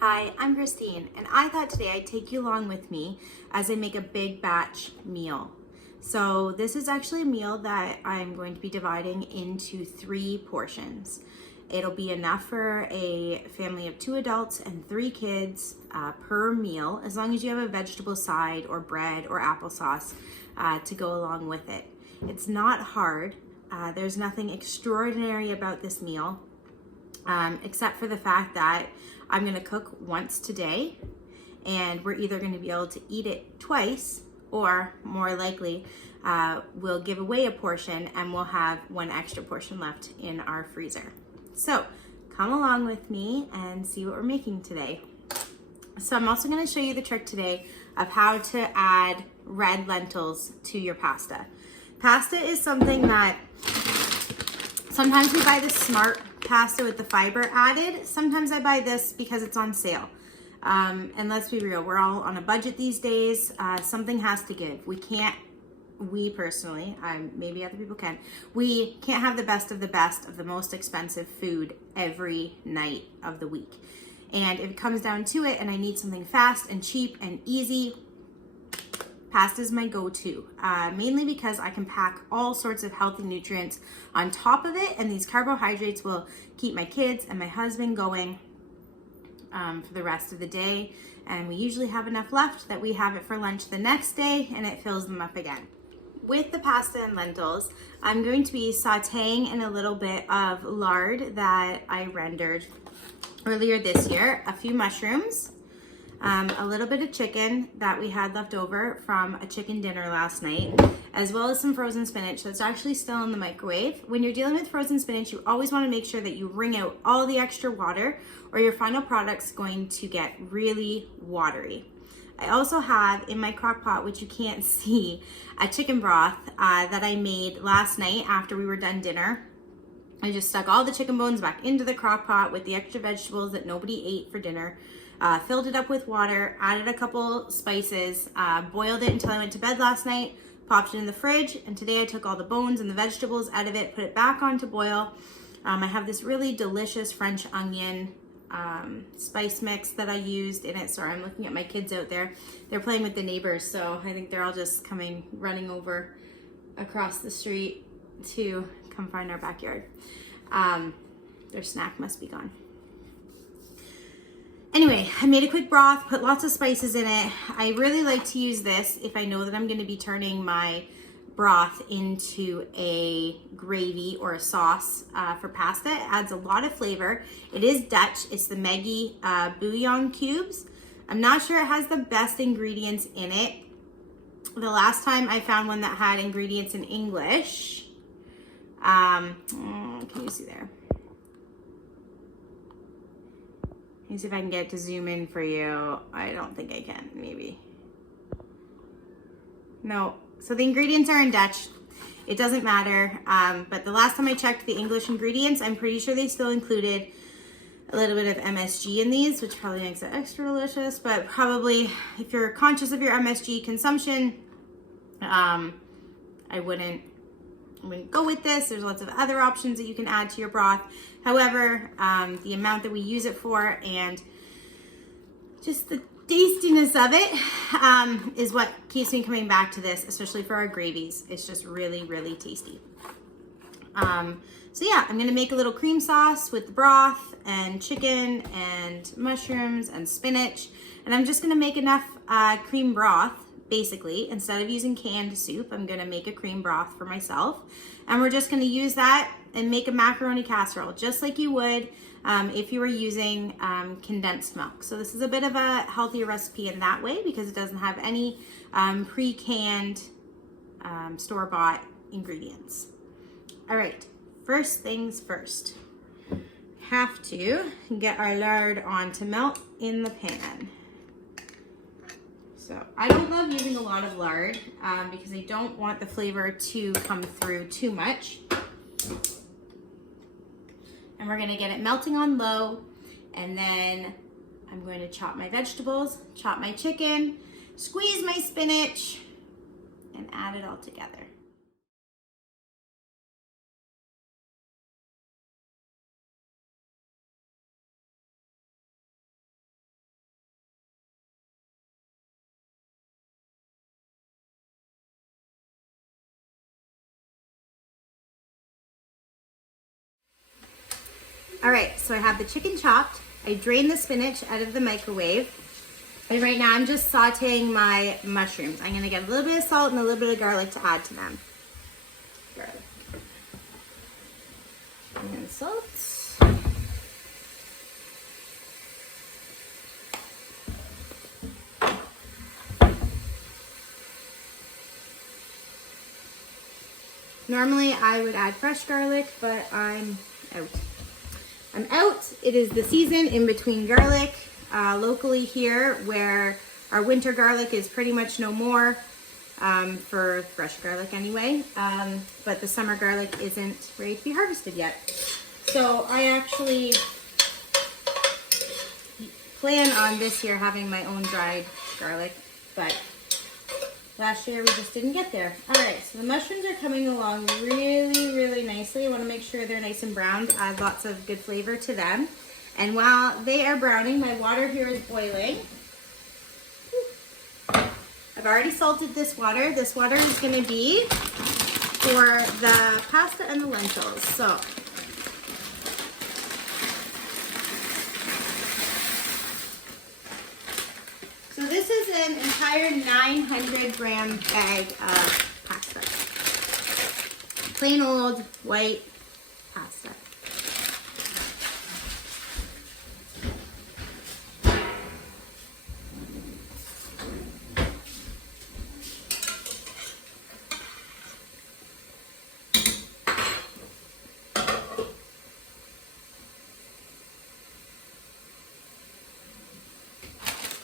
Hi, I'm Christine, and I thought today I'd take you along with me as I make a big batch meal. So this is actually a meal that I'm going to be dividing into 3 portions. It'll be enough for a family of 2 adults and 3 kids per meal, as long as you have a vegetable side or bread or applesauce to go along with it. It's not hard. There's nothing extraordinary about this meal. Except for the fact that I'm gonna cook once today, and we're either gonna be able to eat it twice, or more likely, we'll give away a portion and we'll have 1 extra portion left in our freezer. So come along with me and see what we're making today. So I'm also gonna show you the trick today of how to add red lentils to your pasta. Pasta is something that sometimes we buy the smart pasta with the fiber added. Sometimes I buy this because it's on sale. And let's be real, we're all on a budget these days. Something has to give. We personally, maybe other people can, we can't have the best of the most expensive food every night of the week. And if it comes down to it and I need something fast and cheap and easy, pasta is my go-to, mainly because I can pack all sorts of healthy nutrients on top of it, and these carbohydrates will keep my kids and my husband going for the rest of the day. And we usually have enough left that we have it for lunch the next day, and it fills them up again. With the pasta and lentils, I'm going to be sauteing in a little bit of lard that I rendered earlier this year, a few mushrooms, a little bit of chicken that we had left over from a chicken dinner last night, as well as some frozen spinach that's actually still in the microwave. When you're dealing with frozen spinach, you always want to make sure that you wring out all the extra water, or your final product's going to get really watery. I also have in my crock pot, which you can't see, a chicken broth that I made last night after we were done dinner. I just stuck all the chicken bones back into the crock pot with the extra vegetables that nobody ate for dinner. Filled it up with water, added a couple spices, boiled it until I went to bed last night, popped it in the fridge, and today I took all the bones and the vegetables out of it, put it back on to boil. I have this really delicious French onion spice mix that I used in it. Sorry, I'm looking at my kids out there. They're playing with the neighbors, so I think they're all just running over across the street to come find our backyard. Their snack must be gone. Anyway, I made a quick broth, put lots of spices in it. I really like to use this if I know that I'm going to be turning my broth into a gravy or a sauce for pasta. It adds a lot of flavor. It is Dutch. It's the Maggi bouillon cubes. I'm not sure it has the best ingredients in it. The last time I found one that had ingredients in English, can you see there? Let me see if I can get it to zoom in for you. I don't think I can, maybe. No, so the ingredients are in Dutch. It doesn't matter, but the last time I checked the English ingredients, I'm pretty sure they still included a little bit of MSG in these, which probably makes it extra delicious, but probably if you're conscious of your MSG consumption, I wouldn't go with this. There's lots of other options that you can add to your broth. However, the amount that we use it for and just the tastiness of it is what keeps me coming back to this, especially for our gravies. It's just really, really tasty. So yeah, I'm gonna make a little cream sauce with the broth and chicken and mushrooms and spinach. And I'm just gonna make enough cream broth. Basically, instead of using canned soup, I'm gonna make a cream broth for myself. And we're just gonna use that and make a macaroni casserole, just like you would if you were using condensed milk. So this is a bit of a healthier recipe in that way because it doesn't have any pre-canned store-bought ingredients. All right, first things first. Have to get our lard on to melt in the pan. So I don't love using a lot of lard because I don't want the flavor to come through too much. And we're gonna get it melting on low, and then I'm going to chop my vegetables, chop my chicken, squeeze my spinach, and add it all together. All right, so I have the chicken chopped. I drained the spinach out of the microwave. And right now I'm just sauteing my mushrooms. I'm gonna get a little bit of salt and a little bit of garlic to add to them. Garlic. And salt. Normally I would add fresh garlic, but I'm out. It is the season in between garlic. Locally here, where our winter garlic is pretty much no more, for fresh garlic anyway, but the summer garlic isn't ready to be harvested yet. So I actually plan on this year having my own dried garlic, but last year we just didn't get there. All right, so the mushrooms are coming along really, really nicely. I want to make sure they're nice and browned, add lots of good flavor to them. And while they are browning, my water here is boiling. I've already salted this water. This water is going to be for the pasta and the lentils. So this is an entire 900-gram bag of pasta. Plain old white pasta.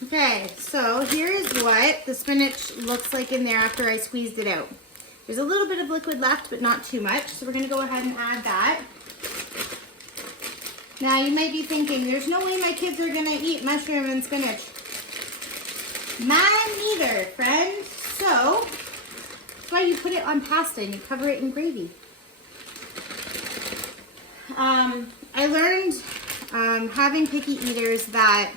Okay, so here is what the spinach looks like in there after I squeezed it out. There's a little bit of liquid left, but not too much, so we're going to go ahead and add that. Now, you might be thinking, there's no way my kids are going to eat mushroom and spinach. Mine neither, friend. So, that's why you put it on pasta and you cover it in gravy. I learned, having picky eaters, that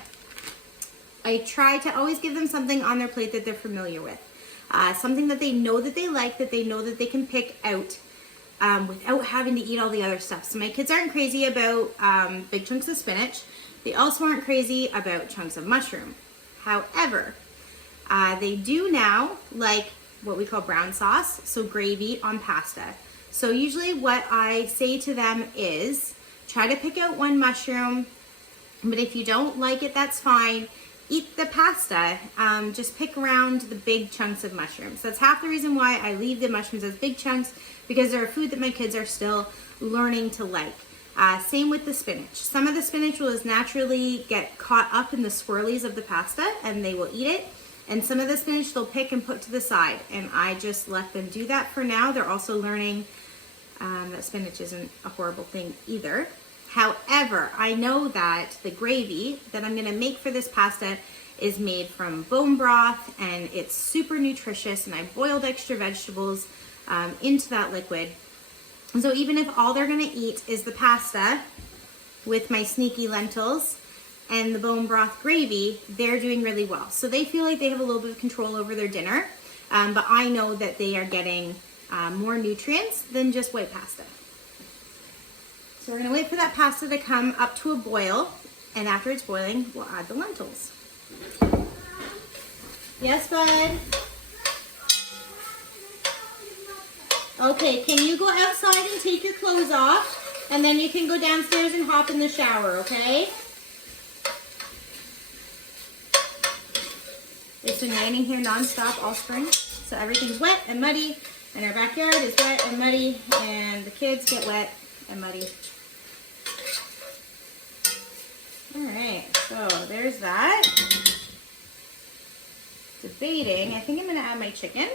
I try to always give them something on their plate that they're familiar with. Something that they know that they like, that they know that they can pick out without having to eat all the other stuff. So my kids aren't crazy about big chunks of spinach. They also aren't crazy about chunks of mushroom. However, they do now like what we call brown sauce, so gravy on pasta. So usually what I say to them is, try to pick out one mushroom, but if you don't like it, that's fine. Eat the pasta, just pick around the big chunks of mushrooms. That's half the reason why I leave the mushrooms as big chunks, because they're a food that my kids are still learning to like. Same with the spinach. Some of the spinach will just naturally get caught up in the swirlies of the pasta and they will eat it. And some of the spinach they'll pick and put to the side. And I just let them do that for now. They're also learning that spinach isn't a horrible thing either. However, I know that the gravy that I'm gonna make for this pasta is made from bone broth and it's super nutritious, and I boiled extra vegetables into that liquid. And so even if all they're gonna eat is the pasta with my sneaky lentils and the bone broth gravy, they're doing really well. So they feel like they have a little bit of control over their dinner, but I know that they are getting more nutrients than just white pasta. So we're gonna wait for that pasta to come up to a boil, and after it's boiling, we'll add the lentils. Yes, bud? Okay, can you go outside and take your clothes off, and then you can go downstairs and hop in the shower, okay? It's been raining here nonstop all spring, so everything's wet and muddy, and our backyard is wet and muddy, and the kids get wet and muddy. All right, so there's that. Debating, I think I'm gonna add my chicken.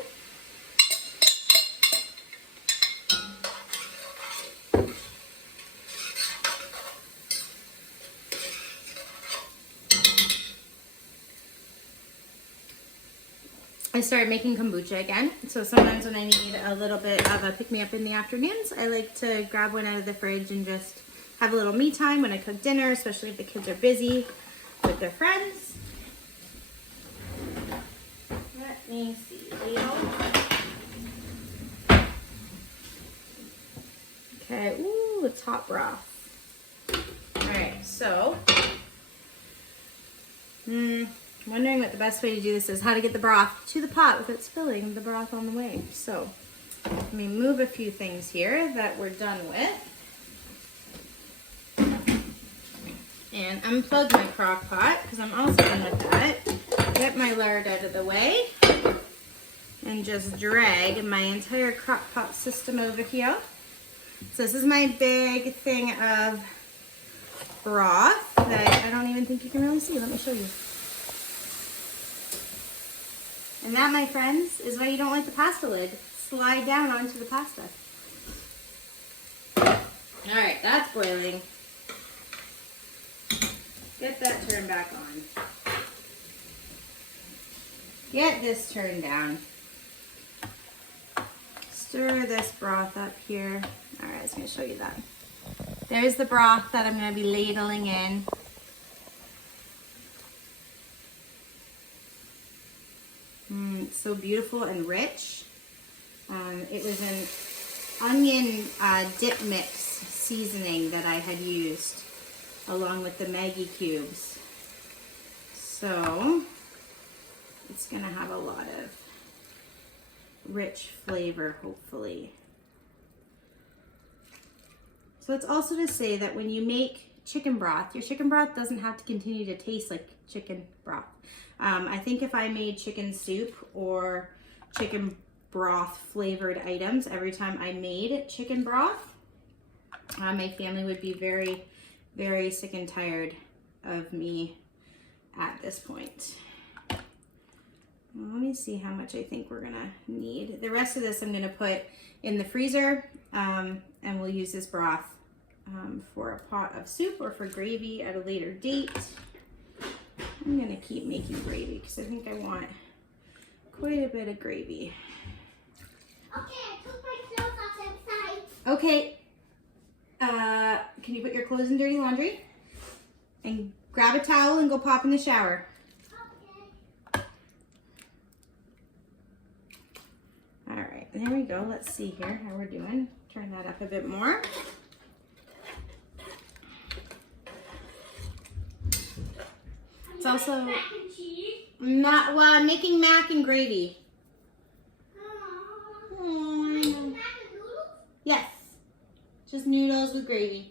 I started making kombucha again, so sometimes when I need a little bit of a pick-me-up in the afternoons, I like to grab one out of the fridge and just have a little me time when I cook dinner, especially if the kids are busy with their friends. Let me see. Okay, ooh, it's hot broth. so wondering what the best way to do this is, how to get the broth to the pot without spilling the broth on the way. So let me move a few things here that we're done with. And unplug my crock pot because I'm also done with that. Get my lard out of the way and just drag my entire crock pot system over here. So this is my big thing of broth that I don't even think you can really see. Let me show you. And that, my friends, is why you don't like the pasta lid. Slide down onto the pasta. All right, that's boiling. Get that turned back on. Get this turned down. Stir this broth up here. All right, I was gonna show you that. There's the broth that I'm gonna be ladling in. It's so beautiful and rich. It was an onion dip mix seasoning that I had used along with the Maggi cubes. So it's gonna have a lot of rich flavor, hopefully. So it's also to say that when you make chicken broth, your chicken broth doesn't have to continue to taste like chicken broth. I think if I made chicken soup or chicken broth flavored items every time I made chicken broth, my family would be very, very sick and tired of me at this point. Let me see how much I think we're gonna need. The rest of this I'm gonna put in the freezer, and we'll use this broth for a pot of soup or for gravy at a later date. I'm gonna keep making gravy because I think I want quite a bit of gravy. Okay, I took my clothes off inside. Okay. Can you put your clothes in dirty laundry? And grab a towel and go pop in the shower. Okay. All right, there we go. Let's see here how we're doing. Turn that up a bit more. It's also mac and cheese. not, well, I'm making mac and gravy. Mac and noodles? Yes, just noodles with gravy.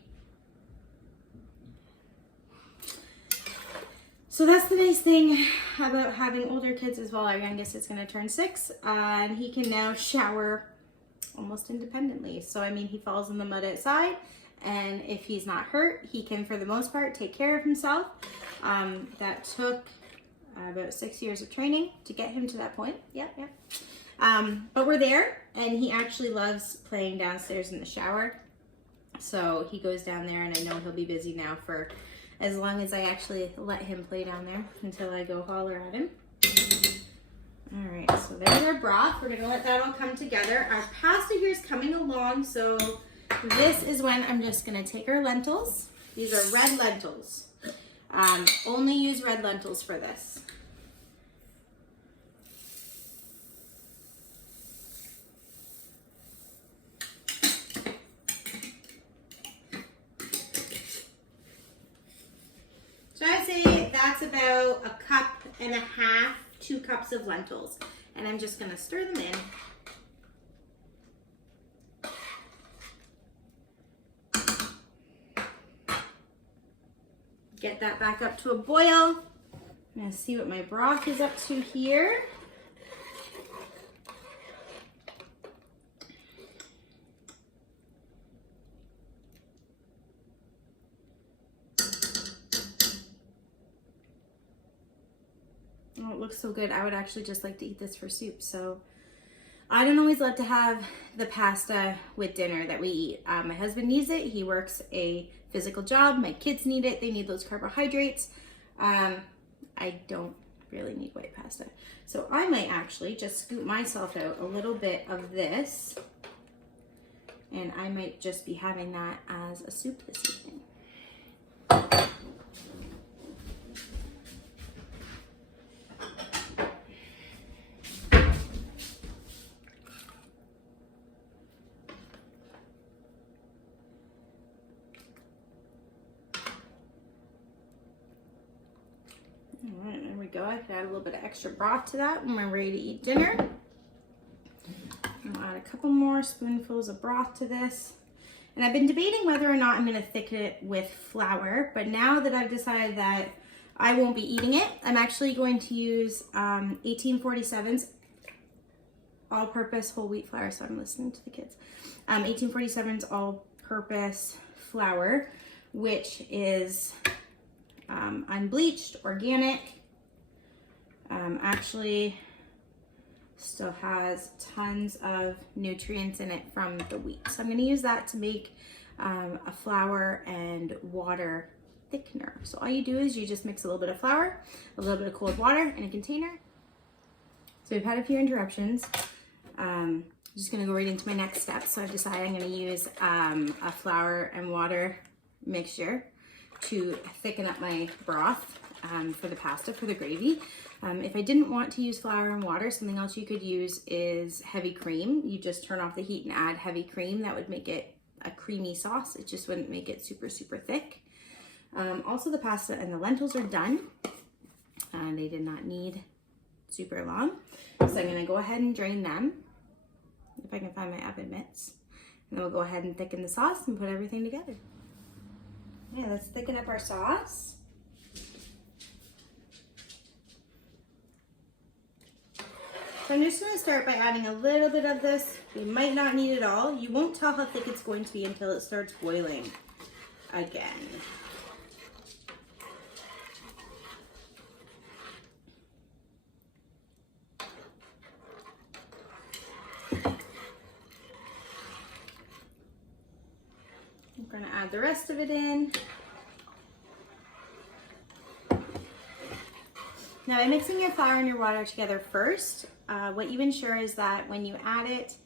So that's the nice thing about having older kids as well. Our youngest is going to turn 6, and he can now shower almost independently. So I mean, he falls in the mud outside, and if he's not hurt, he can, for the most part, take care of himself. That took about 6 years of training to get him to that point. Yeah. But we're there, and he actually loves playing downstairs in the shower. So he goes down there, and I know he'll be busy now for as long as I actually let him play down there until I go holler at him. All right, so there's our broth. We're gonna let that all come together. Our pasta here is coming along, so this is when I'm just gonna take our lentils. These are red lentils. Only use red lentils for this. So I'd say that's about 1.5 cups, 2 cups of lentils. And I'm just gonna stir them in. Get that back up to a boil. I'm gonna see what my broth is up to here. Oh, it looks so good. I would actually just like to eat this for soup. So I don't always love to have the pasta with dinner that we eat. My husband needs it. He works a physical job. My kids need it. They need those carbohydrates. I don't really need white pasta. So I might actually just scoop myself out a little bit of this, and I might just be having that as a soup this evening. All right, there we go. I can add a little bit of extra broth to that when we're ready to eat dinner. I'll add a couple more spoonfuls of broth to this. And I've been debating whether or not I'm going to thicken it with flour, but now that I've decided that I won't be eating it, I'm actually going to use 1847's all-purpose whole wheat flour. So I'm listening to the kids. 1847's all-purpose flour, which is unbleached, organic, actually still has tons of nutrients in it from the wheat. So I'm going to use that to make a flour and water thickener. So all you do is you just mix a little bit of flour, a little bit of cold water in a container. So we've had a few interruptions. I'm just going to go right into my next step. So I've decided I'm going to use a flour and water mixture to thicken up my broth for the pasta, for the gravy. If I didn't want to use flour and water, something else you could use is heavy cream. You just turn off the heat and add heavy cream. That would make it a creamy sauce. It just wouldn't make it super, super thick. Also, the pasta and the lentils are done. They did not need super long. So I'm going to go ahead and drain them, if I can find my oven mitts. And then we'll go ahead and thicken the sauce and put everything together. Okay, let's thicken up our sauce. So I'm just going to start by adding a little bit of this. You might not need it all. You won't tell how thick it's going to be until it starts boiling again. I'm going to add the rest of it in. Now, by mixing your flour and your water together first, what you ensure is that when you add it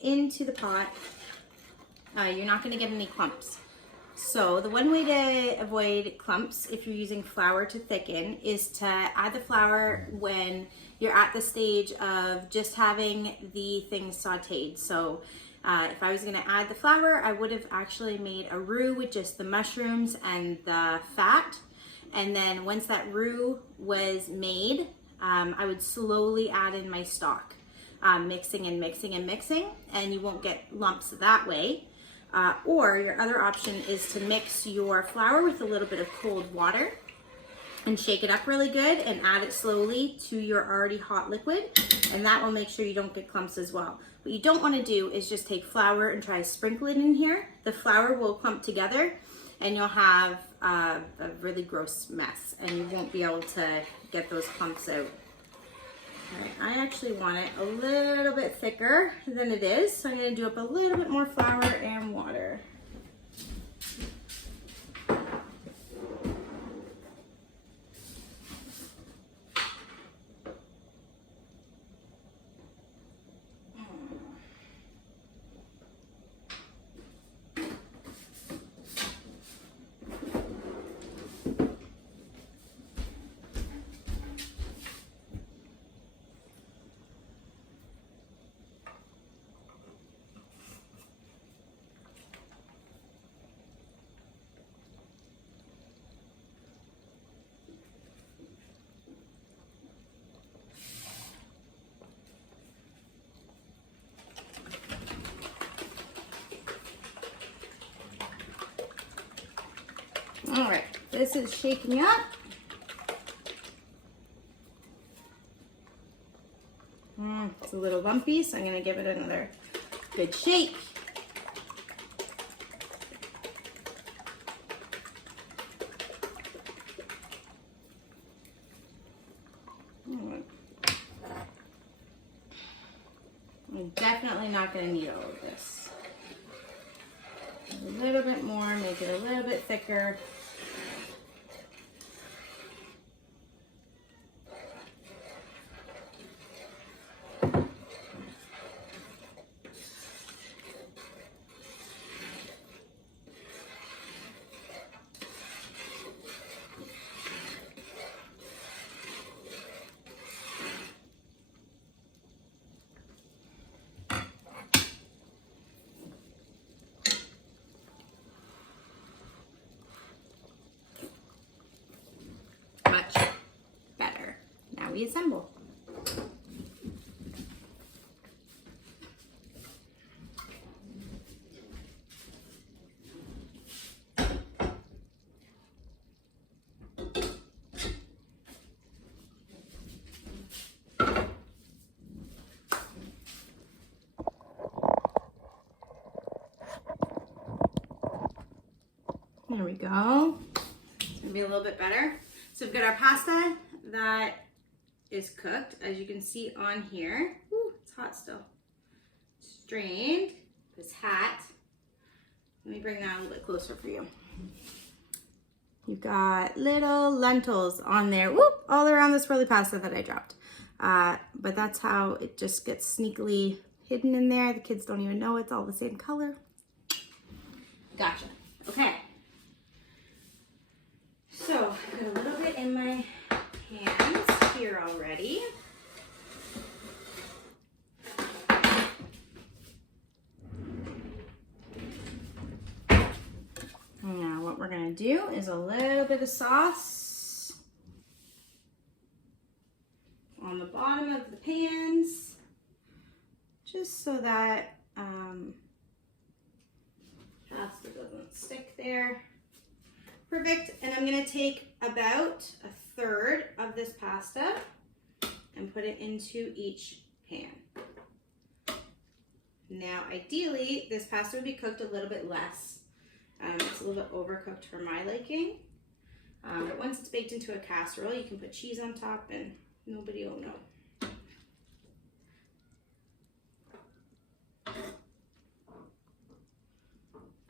into the pot, you're not going to get any clumps. So the one way to avoid clumps if you're using flour to thicken is to add the flour when you're at the stage of just having the things sauteed. So if I was going to add the flour, I would have actually made a roux with just the mushrooms and the fat. And then once that roux was made, I would slowly add in my stock, mixing and mixing and mixing, and you won't get lumps that way. Or your other option is to mix your flour with a little bit of cold water and shake it up really good and add it slowly to your already hot liquid, and that will make sure you don't get clumps as well. What you don't want to do is just take flour and try to sprinkle it in here. The flour will clump together and you'll have a really gross mess and you won't be able to get those clumps out. Right, I actually want it a little bit thicker than it is, so I'm going to do up a little bit more flour and water. All right, this is shaking up. It's a little lumpy, so I'm going to give it another good shake. I'm definitely not going to need all of this. A little bit more, make it a little bit thicker. we assemble. There we go. It's gonna be a little bit better. So we've got our pasta that is cooked, as you can see on here. Ooh, it's hot still. Strained. This hat. Let me bring that a little bit closer for you. You've got little lentils on there, whoop, all around this swirly pasta that I dropped. But that's how it just gets sneakily hidden in there. The kids don't even know it's all the same color. Gotcha. Okay. So I've got a little bit in my hands here already. Now what we're gonna do is a little bit of sauce on the bottom of the pans, just so that pasta doesn't stick there. Perfect, and I'm gonna take about a third of this pasta and put it into each pan. Now, ideally, this pasta would be cooked a little bit less. It's a little bit overcooked for my liking. But once it's baked into a casserole, you can put cheese on top and nobody will know.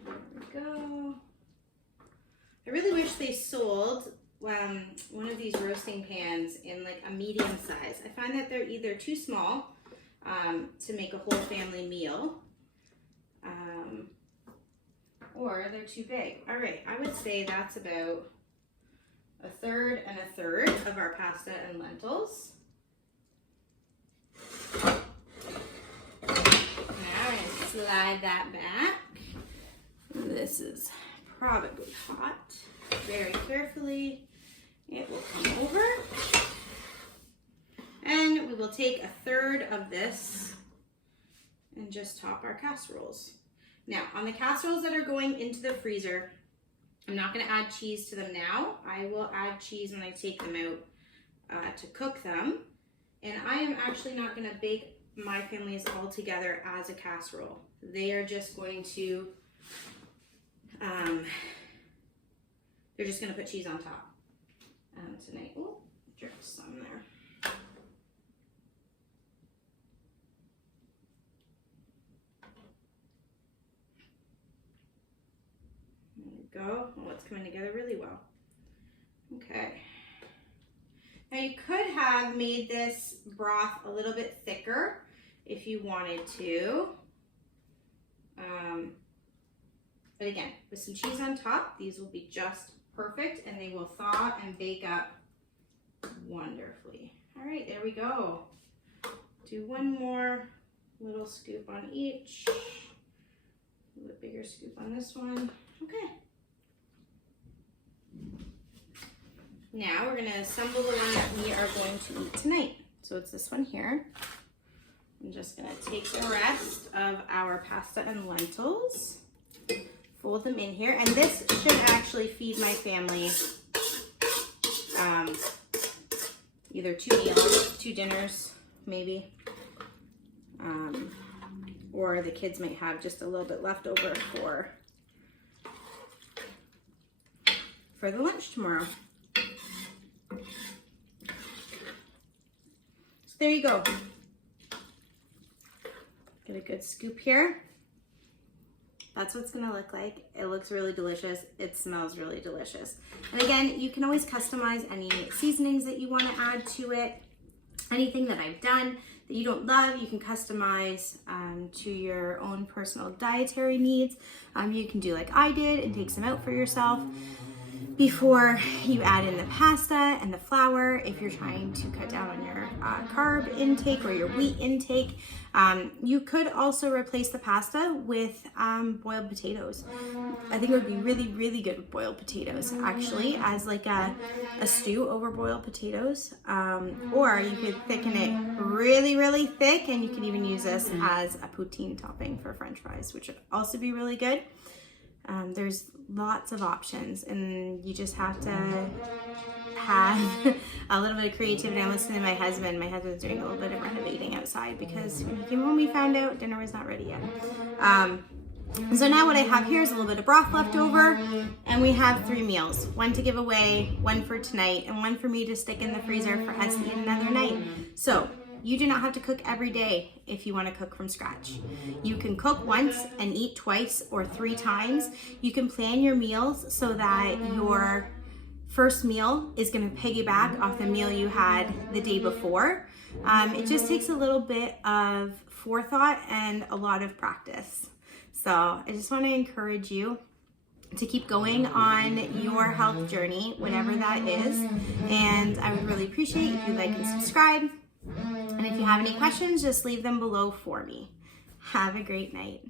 There we go. I really wish they sold one of these roasting pans in like a medium size. I find that they're either too small to make a whole family meal, or they're too big. All right, I would say that's about a third and a third of our pasta and lentils. Now I'm gonna slide that back. This is probably hot. Very carefully, it will come over. And we will take a third of this and just top our casseroles. Now, on the casseroles that are going into the freezer, I'm not gonna add cheese to them now. I will add cheese when I take them out to cook them. And I am actually not gonna bake my family's all together as a casserole. They are just going to, they're just gonna put cheese on top tonight. Oh, drip some there. Go. Well, it's coming together really well. Okay. Now you could have made this broth a little bit thicker if you wanted to. But again, with some cheese on top, these will be just perfect and they will thaw and bake up wonderfully. All right, there we go. Do one more little scoop on each. A little bigger scoop on this one. Okay. Now we're gonna assemble the one that we are going to eat tonight. So it's this one here. I'm just gonna take the rest of our pasta and lentils, fold them in here, and this should actually feed my family either 2 meals, 2 dinners, maybe. Or the kids might have just a little bit left over for the lunch tomorrow. So there you go. Get a good scoop here. That's what it's gonna look like. It looks really delicious. It smells really delicious. And again, you can always customize any seasonings that you wanna add to it. Anything that I've done that you don't love, you can customize to your own personal dietary needs. You can do like I did and take some out for yourself. before you add in the pasta and the flour. If you're trying to cut down on your carb intake or your wheat intake, you could also replace the pasta with boiled potatoes. I think it would be really, really good with boiled potatoes, actually, as like a stew over boiled potatoes. Or you could thicken it really, really thick, and you could even use this as a poutine topping for French fries, which would also be really good. There's lots of options, and you just have to have a little bit of creativity. I'm listening to my husband. My husband's doing a little bit of renovating outside because when he came home, we found out dinner was not ready yet. So now what I have here is a little bit of broth left over, and we have 3 meals. 1 to give away, 1 for tonight, and 1 for me to stick in the freezer for us to eat another night. So you do not have to cook every day if you want to cook from scratch. You can cook once and eat twice or 3 times. You can plan your meals so that your first meal is going to piggyback off the meal you had the day before. It just takes a little bit of forethought and a lot of practice. So I just want to encourage you to keep going on your health journey, whatever that is. And I would really appreciate if you like and subscribe. And if you have any questions, just leave them below for me. Have a great night.